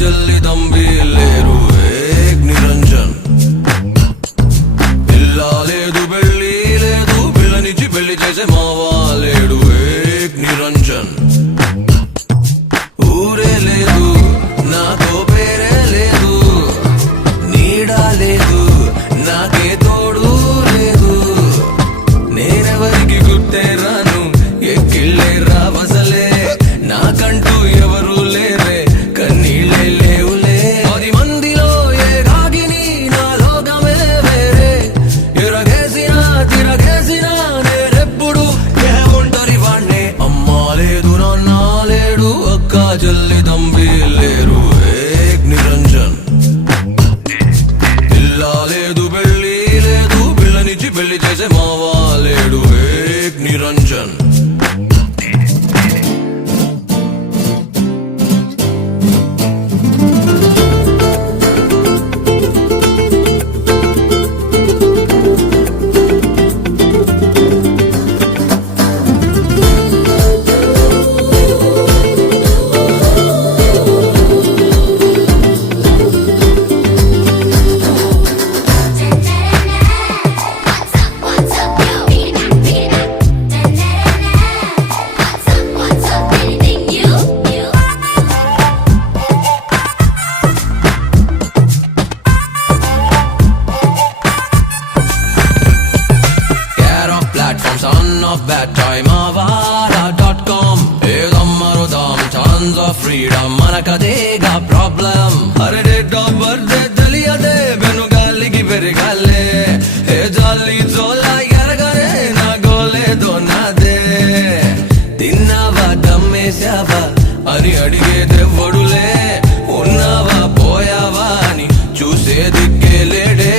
जल्दी दम्बी लेरू एक निरंजन इल्ला लेदु बेल्ली लेदु पिल्लनिची पेल्ली చేసే మావా లేడు एक निरंजन ఊరే లేదు నాతో పేరే లేదు నీడా లేదు నాకే తోడు లేదు నేనెవరికి గుర్తే రాను ఎక్కిళ్ళే రావసలే నాకంటూ ఎవరు లేరే కన్నీళ్ళే లేవులే 10 మందిలో ఏ రాగిని నా లోకమే వేరే ఎరగేసినా తిరగేసినా నేనెప్పుడు ఏ ఒంటరి వాణ్ణే అమ్మా లేదు నాన్న లేడు అక్క చెల్లి తంబి లేరు ఏక్ నిరంజన్ ఇల్లా లేదు పెళ్ళి లేదు పిల్లనిచ్చి పెళ్లి చేసే మావా లేడు ఏక్ Niranjan Son of bad time avara.com edammarudam tons of freedom manakadega problem are date of birthday daliyade benugaligi perigale e jalli zola yaragare na gole donade tinnava dammesava ani adige devudule unnava poyava ani chuse dikke lede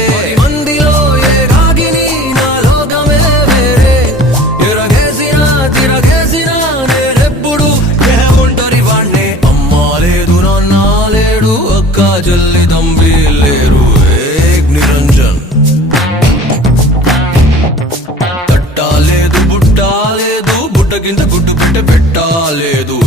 జల్లి దంబి లేరు ఏక్ నిరంజన్ తట్టాలేదు బుట్టాలేదు బుట్ట కింద గుడ్డు పెట్ట పెట్టాలేదు